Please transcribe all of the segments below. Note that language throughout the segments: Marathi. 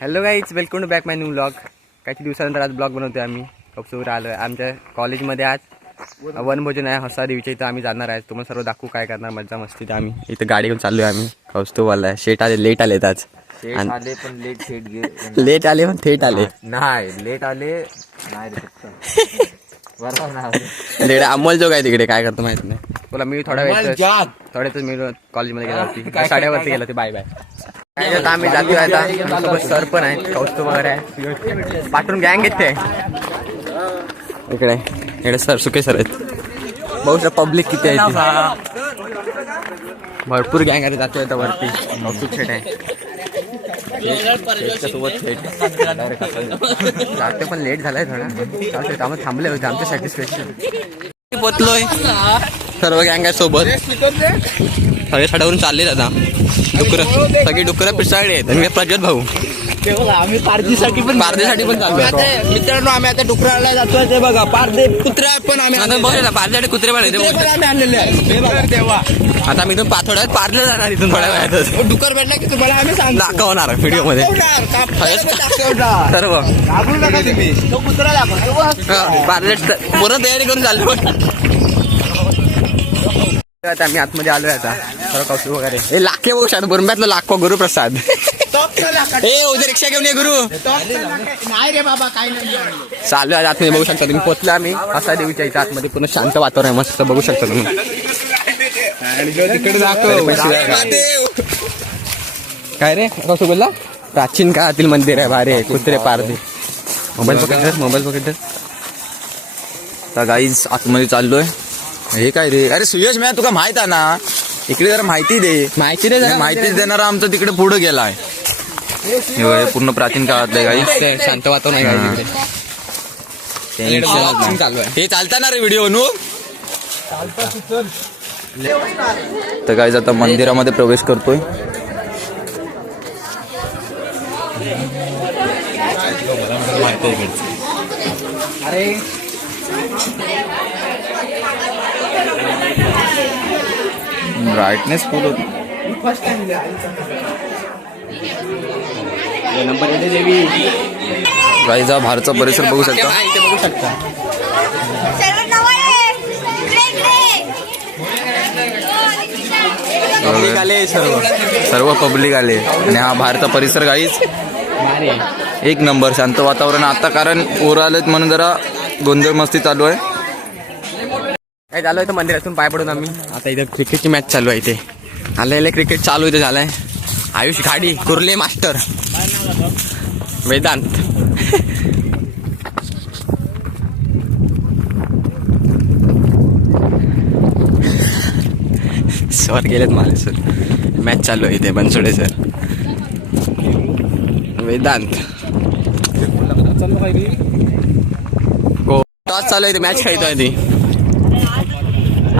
Hello guys, welcome to back my new blog. काही दिवसानंतर आज ब्लॉग बनवतोय आम्ही. कौस्तुभवर आलो आहे. आमच्या कॉलेजमध्ये आज वनभोजन आहे. हसा देवीच्या इथं आम्ही जाणार आहे. तुम्हाला सर्व दाखवू काय करणार मज्जा मस्ती. तर आम्ही इथं गाडी घेऊन चाललो आहे. आम्ही कौस्तुभवाला शेट आले, लेट आलेत आज. आले पण लेट थेट लेट आले पण थेट आले. नाही लेट आले नाही लेट अमोल जो काय तिकडे काय करतो माहित नाही. बोला मी थोड्याच मी कॉलेजमध्ये गेला होती. साड्यावरती गेला होती. Bye bye. आम्ही जातोय आता. सर पण आहेत, कौस्तुभ वगैरे आहे. पाठवून गँग येते इकडे. इकडे सर सुके सर आहेत. बहुत पब्लिक किती आहे, भरपूर गँग आहे. जातोय आता वरती. कौस्तुभ शेट आहे सोबत. जाते पण लेट झालाय थोडा. आम्ही थांबले होते आमच्यासाठी स्पेशल. पोचलोय. सर्व गँग आहे सोबत. सगळे साड्यावरून चालले आता. सगळी डुकर पिसाळले आहेत. आणि प्रज्वल भाऊ आम्ही पारदीसाठी पण चाललो. मित्रांनो, आम्ही आता डुकराला जातोय. ते बघा पारदे कुत्र्या पण आम्ही बघा पारदे कुत्रे पण आणलेले आहे. आता मी इथून पाथोड्यात पारले जाणार. इथून थोड्या वेळातच डुकर भेटला की तुम्हाला आम्ही दाखवणार व्हिडिओ मध्ये सर्व. तो कुत्रा दाखव. पारले पूर्ण तयारी करून चाललो. आता आम्ही आतमध्ये आलोय. आता सर्व कौस्तुभ वगैरे हे लाखे बघू शकतो. बुरंब्यातलं लाखो गुरुप्रसाद. ए उद्या रिक्षा घेऊन ये गुरु. नाही रे बाबा, काही नाही. चालू आहे आतमध्ये बघू शकता तुम्ही. पोचलो आम्ही हसा देवीच्या इथं. आतमध्ये पूर्ण शांत वातावरण आहे. मस्त बघू शकता तुम्ही. तिकडे दाखव. काय रे कसं बोलला? प्राचीन काळातील मंदिर आहे. भारी आहे. कुत्रे पारदे. मोबाईल पकडत. तर गाईज आतमध्ये चाललोय. हे काय रे? अरे सुयश, मी तुका माहित आहे ना, इकडे जरा माहिती दे. माहिती देणारा आमचा तिकडे पुढे गेलाय. हे पूर्ण प्राचीन काळातलं गाईज. शांत वातावरण आहे. हे चालताना रे व्हिडिओ बनवू. तर गाईज आता मंदिरामध्ये प्रवेश करतोय. ब्राईटनेस फुल होती. गाईज हा बाहेरचा परिसर बघू शकता. सर्व पब्लिक आले. आणि हा बाहेरचा परिसर गाईज एक नंबर. शांत वातावरण आता, कारण पोरं आलेत म्हणून जरा गोंधळ मस्ती चालू आहे. काय चालू आहे तर मंदिरातून पाय पडून आम्ही आता इथं क्रिकेटची मॅच चालू आहे. इथे आलेले क्रिकेट चालू इथे झालाय. आयुष खाडी, कुर्ले मास्टर, वेदांत. सर गेलेत मला. सर मॅच चालू आहे इथे. बनसोडे सर, वेदांत. टॉस चालू आहे. मॅच खेळतोय ती.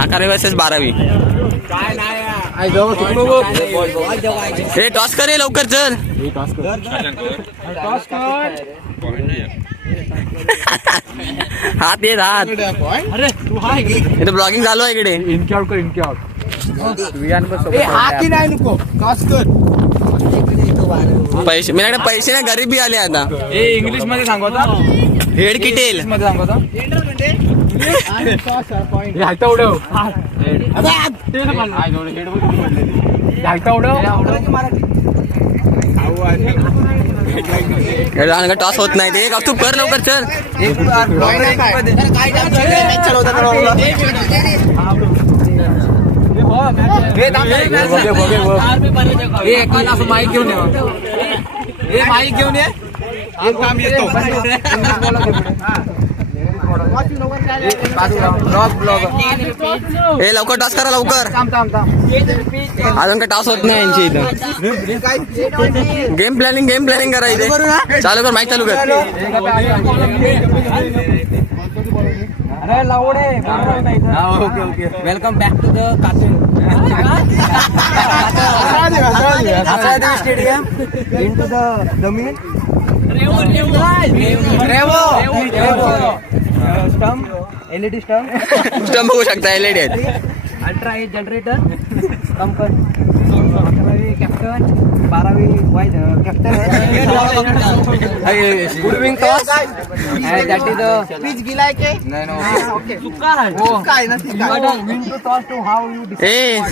11वी वर्सेस 12वी. हे टॉस करे लवकर चल. हात येत हात. इथे ब्लॉगिंग चालू आहे इकडे. पैसे मी पैसे नाही, गरिबी आले आता. इंग्लिश मध्ये सांगता. हेड किटेल मध्ये सांगता. टॉस होत नाही. ते तू कर लवकर चल. माईक घेऊन ये. माईक घेऊन ये. हे लवकर टॉस करा लवकर. अजून काय टॉस होत नाही यांची इथं. गेम प्लॅनिंग करा इथे. चालू कर, माईक चालू कर. Welcome back to the stadium. Into the जमीन. LED स्टंप बघू शकता. LED आहेत. Ultra generator. कॅप्टन 12वी वाईट कॅप्टन गुडविंग टॉस दॅट इज पिच गिलाय के ओके सुका आहे ना win to toss to how you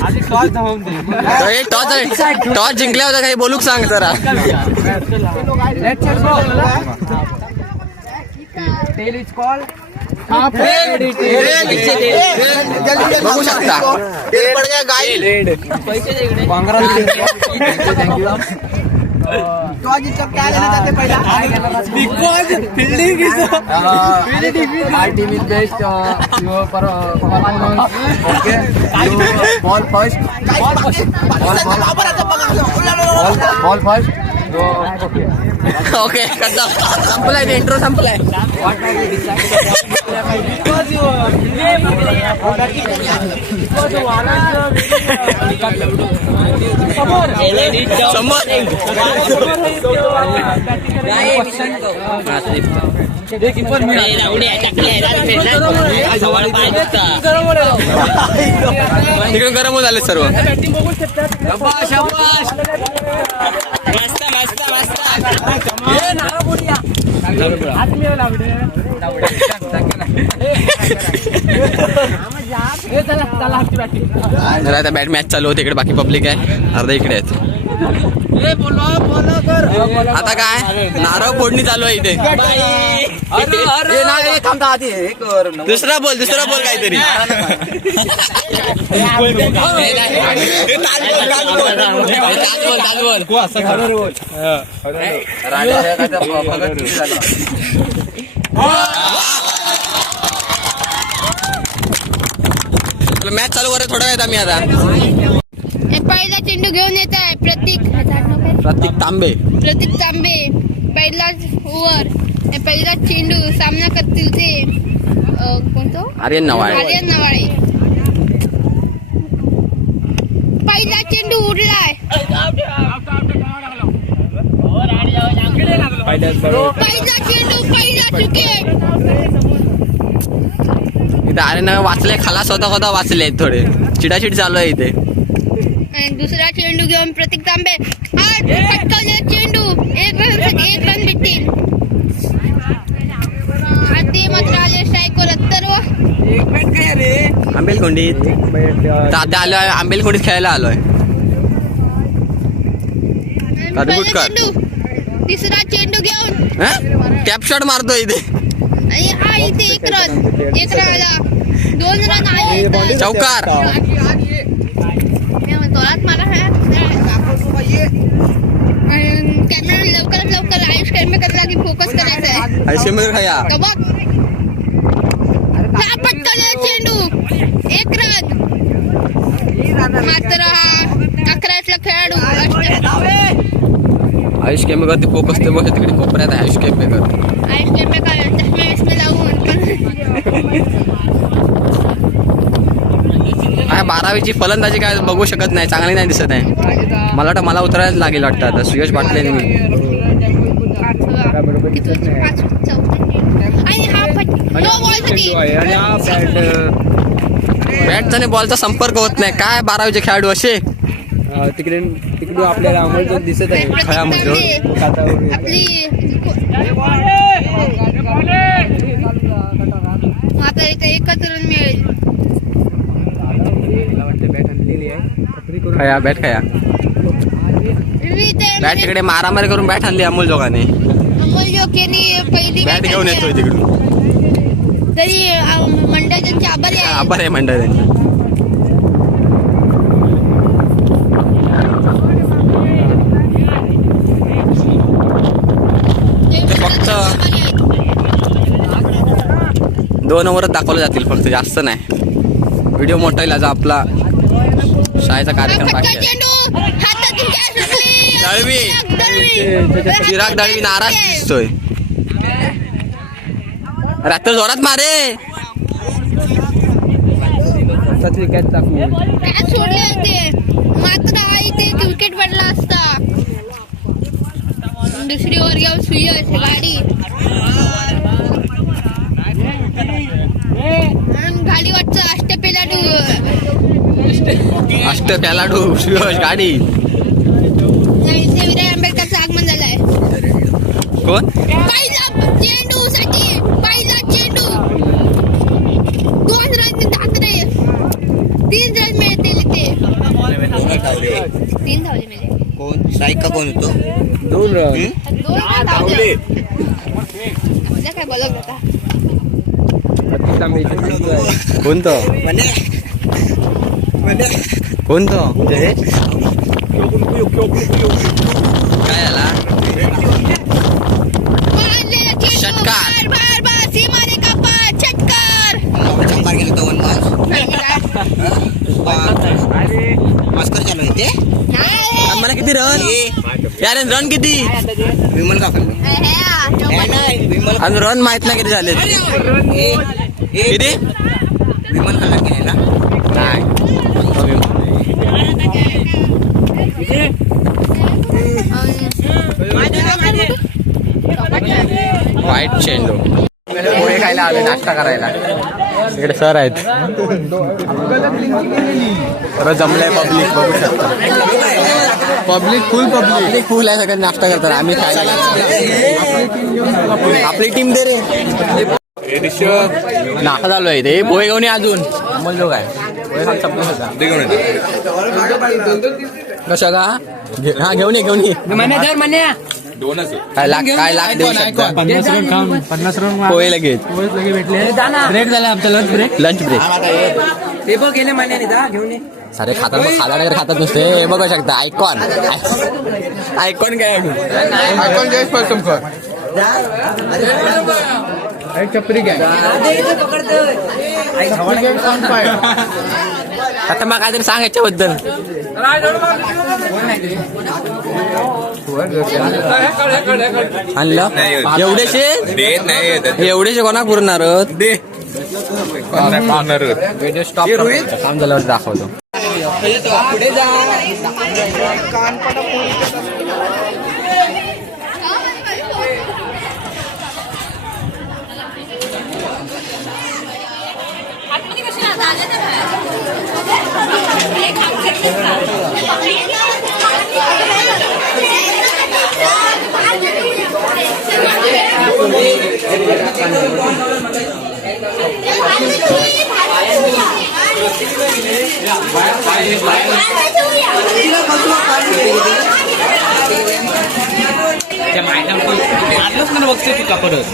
आधी टॉस धावून दे टॉस जिंकल्या होता काही बोलूक सांग जरा let's go tail is call बघू शकता because fielding is I team is best your performance okay ball first ball first okay संपलाय इंट्रो संपलाय तिकडून गरम होत आले सर्व मस्त मस्त मस्त तर आता बॅट मॅच चालू होते इकडे बाकी पब्लिक आहे अर्धा इकडे आहेत आता काय नारळ फोडणी चालू आहे इथे दुसरा बोल काहीतरी मॅच चालू करत थोडा वेळ आम्ही आता पहिला चेंडू घेऊन येत आहे प्रतीक तांबे पहिला ओव्हर पहिला चेंडू सामना करतील ते कोणतं आर्यन नवाळे पहिला चेंडू उडलाय पहिला विकेट इथे आर्यन वाचले खलास होता वाचले थोडे चिडाचिड चालू आहे इथे आणि दुसरा चेंडू घेऊन प्रतीक तांबे आज पटकवले चेंडू एक रन भेटतील ते मात्र आले स्ट्राईकवर सर्व आंबेलकोंडीत आता आलोय आंबेलकोंडीत खेळायला आलोय पहिला चेंडू तिसरा चेंडू घेऊन टॅप शॉट मारतोय इथे आणि हा इथे एक रन आला 2 रन आहे चौकार कॅमेरा लवकर आयुष कॅमेरा लागी फोकस करायचा आहे चेंडू एक रन मात्र हा 11 खेळाडू आयुष केमेकर फोकस ते बघ तिकडे कोपऱ्यात आहे आयुष केमेकर चष्मे लावून काय 12वीची फलंदाजी काय बघू शकत नाही चांगली नाही दिसत आहे मला वाटतं मला उतरायला लागेल वाटतं आता सुयश पाटले आणि हा बॅटचा आणि बॉलचा संपर्क होत नाही काय 12वीचे खेळाडू असे तिकडून आपल्याला अमोल दिसत आहे आपली आता इथे एकच रन मिळेल खया बॅट खया बॅट तिकडे मारामारी करून बॅट आणली अमोल जोगाने अमोल जोगेने पहिली बॅट घेऊन येतोय तिकडून तरी मंडळ त्यांचे आभार आहे मंडळ त्यांचे फक्त 2 ओव्हरच दाखवले जातील फक्त जास्त नाही व्हिडिओ मोठा येईल आता आपला शाळेचा कार्यक्रम बाकी आहे चिराग दळवी नाराज दिसतोय रात्र जोरात मारे सोडले होते मात्र इथे विकेट पडला असता दुसरी ओव्हर घेऊन सुयश गाडी गाडी वाटतं अष्टपेलाडू सुयश गाडी नाही लोकमान्य विराज आंबेडकरचं आगमन झालंय. कोण? पहिला चेंडू साठी पहिला चेंडू 2 रन ठाकरे 3 रन मिळतील ते 3 धावले मिळाले. कोण साईक का कोण होतो 2 रन. 2 रन धावले. तुझा काय बोलत होता? कोणतं कोणतं काय झाला? मारलेला चेंडू षटकार. बार सीमाने कापा षटकार. चंपार गेलो तो 1 मास्कर चालू आहे ते नाही मला किती रन यार रन किती विमल का नाही विमल आणि रन माहित नाही किती झाले किती विमल खाल्ला की नाही ना वाईट चेंडू पोहे खायला आले नाश्ता करायला इकडे सर आहेत सगळं जमलंय पब्लिक बघू शकता पब्लिक फुल आहे सगळं नाश्ता करतात आम्ही खायला आपली टीम दे रे नाश्ता चालू आहे ते पोहे घेऊन ये अजून अमोल काय कशा का हा घेऊन ये काय लाख देऊ शकता 50 रन पोहे लगेच ब्रेक झाला आमचा लंच ब्रेक ते बघ गेले मान्याने घेऊन ये सारे खातात खातात नुसते हे बघू शकता आयकॉन काय चपरी काय आता मग काहीतरी सांग याच्याबद्दल आणलं एवढेशे कोणा पुरणार व्हिडिओ स्टॉप काम झाल्यावर दाखवतो बघते तू का परत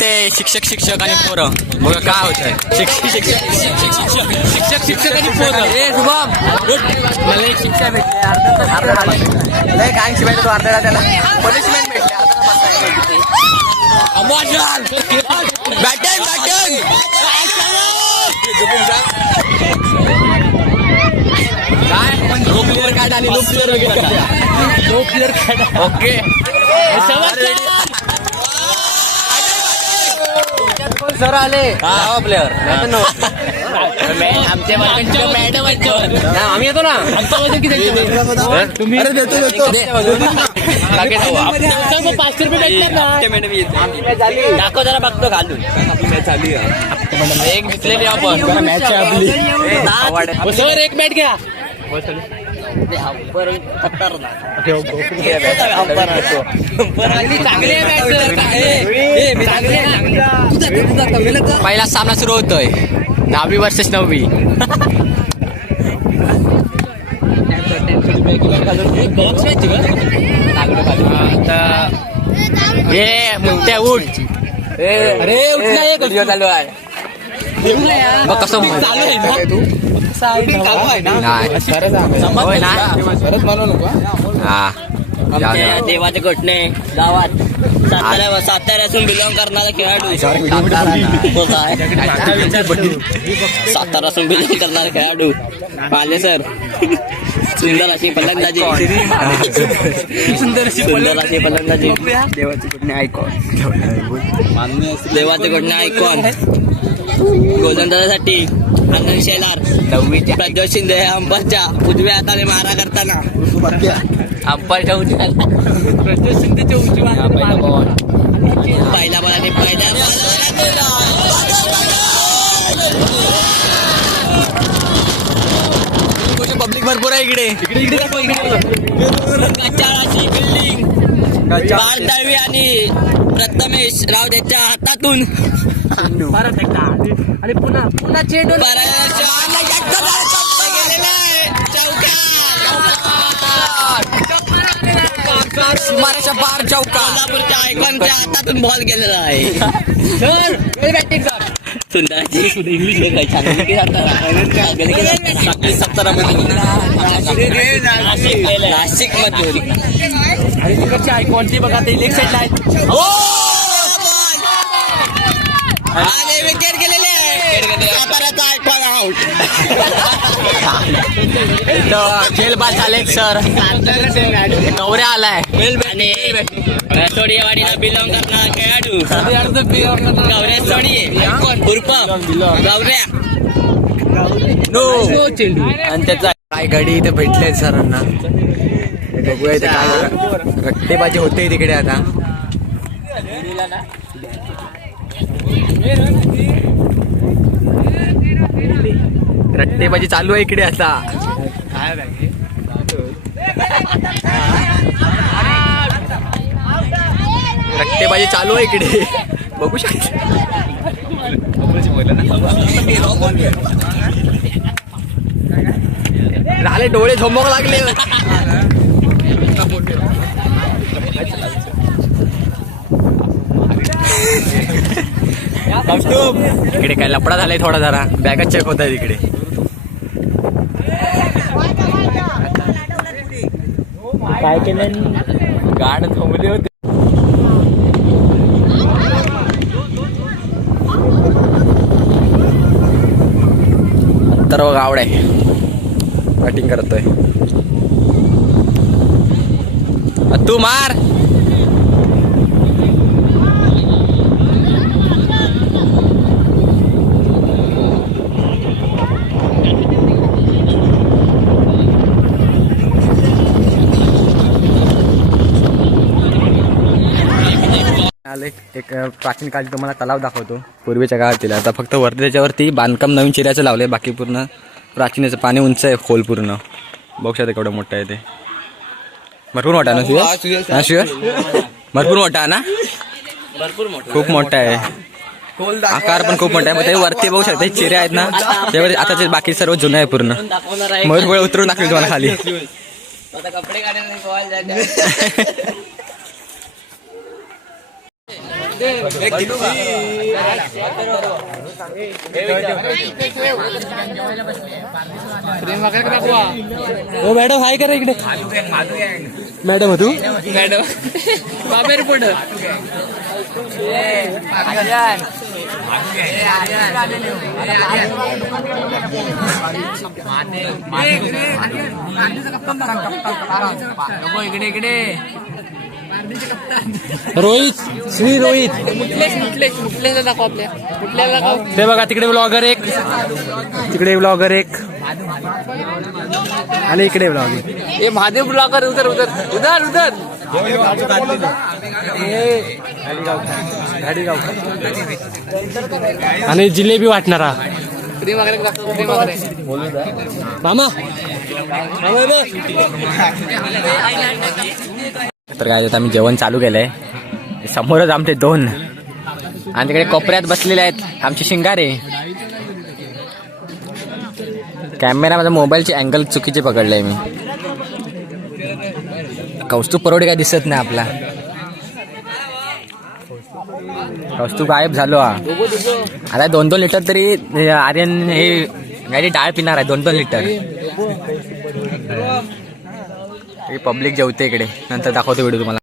ते शिक्षक आणि पोरं बघा काय होत आहे शिक्षक आणि पोरं हे शुभम मला एक शिक्षा भेटली अर्धा काय शिवाय तो अर्धा त्याला पनिशमेंट भेटली बॅटन काय लो प्लेअर काढ आणि लो प्लेअर काढ ओके सर आले प्लेअर आमच्या मॅडम आम्ही येतो ना तुम्ही 500 रुपये दाखव जरा बघतो घालून एक जिंकलेली आपण मॅच आपली सर एक बॅट घ्या पहिला सामना सुरू होतोय 10वी वर्सेस 9वी मुक्त्या उठ अरे उठला एक व्हिडिओ चालू आहे बघ कसं चालू आहे ना तू देवाचे घटने गावात साताऱ्यातून बिलॉंग करणारा खेळाडू साताऱ्यातून बिलॉंग करणारा खेळाडू पाले सर सुंदर अशी फलंदाजी देवाचे घटने आयकॉन गोलंदाजासाठी आनंद शेलार प्रज्वल शिंदे अंपायरच्या उजव्या हाताने मारा करताना अंपायरच्या उजव्या प्रज्वल शिंदेच्या उजव्या हाताने पहिला बॉल पब्लिक भरपूर आहे इकडे. कचाळाची बिल्डिंग बार दळवी आणि प्रथमेश राव त्याच्या हातातून आणि पुन्हा चेंडू सुमाराच्या बार चौका. कोल्हापूरच्या आयकॉनच्या हातातून बॉल गेलेला आहे. सुंदर इंग्लिश नाशिक मधून आणि तिकडची आयकॉनची बघा ते लेग साईडला आहेत. विकेट गेलेले आयकॉन आउट. खेळ बाद झाले सर. नवऱ्या आलाय. सोडियावाडीला बिलॉंग करणारा खेळाडू गौऱ्या सोडी उर्फ गौऱ्या आणि त्याचा काय घडी इथे भेटले सरांना. बघूया इथे काय रट्टेबाजी होते तिकडे आता. रट्टेबाजी चालू आहे इकडे आता. रट्टेबाजी चालू आहे इकडे बघू शकता. झाले डोळे झोंबक लागले. इकडे काय लपडा झालाय थोडा जरा. बॅगच चेक होत आहे तिकडे. काय केलं गाड थांबले होते. तर गावड आहे बॅटिंग करतोय. तू मार. एक प्राचीन काळी तुम्हाला तलाव दाखवतो पूर्वीच्या काळातील. आता फक्त वरती त्याच्यावरती बांधकाम नवीन चिऱ्याचं लावलंय. बाकी पूर्ण प्राचीनचं पाणी उंच आहे खोल पूर्ण. बघू शकता केवढं मोठं आहे ते. भरपूर मोठा ना शिव. भरपूर मोठा ना. भरपूर मोठं खूप मोठा आहे. आकार पण खूप मोठा आहे. मग ते वरती बघू शकता चिऱ्या आहेत ना त्यावर. आता ते बाकी सर्व जुनं आहे पूर्ण. दाखवणार आहे. मग उतरून टाकले तुम्हाला खाली. आता कपडे काढायला पोहायला जायचं. हो मॅडम हाय करा इकडे. मॅडम हो तू मॅडम बाबेर पुढं इकडे इकडे रोहित श्री रोहित मुटलेच दाखव आपल्या कुठल्याला दाखव. ते बघा तिकडे ब्लॉगर एक. तिकडे ब्लॉगर एक आणि इकडे ब्लॉगर. ये महादेव ब्लॉगर उधर उधर उधर उधर. आणि जिलेबी वाटणारा मामा. तर काय आम्ही जेवण चालू केलंय. समोरच आमचे दोन आणि तिकडे कोपऱ्यात बसलेले आहेत आमचे शिंगारे. कॅमेरा माझा मोबाईलची अँगल चुकीचे पकडलंय मी. कौस्तुभ परोडे काय दिसत नाही आपला. कौस्तुभ गायब झालो हा. आता 2-2 लिटर तरी आर्यन हे गाडी डाळ पिणार आहे. 2-2 लिटर. पब्लिक जेवते इकडे. नंतर दाखवतो व्हिडिओ तुम्हाला.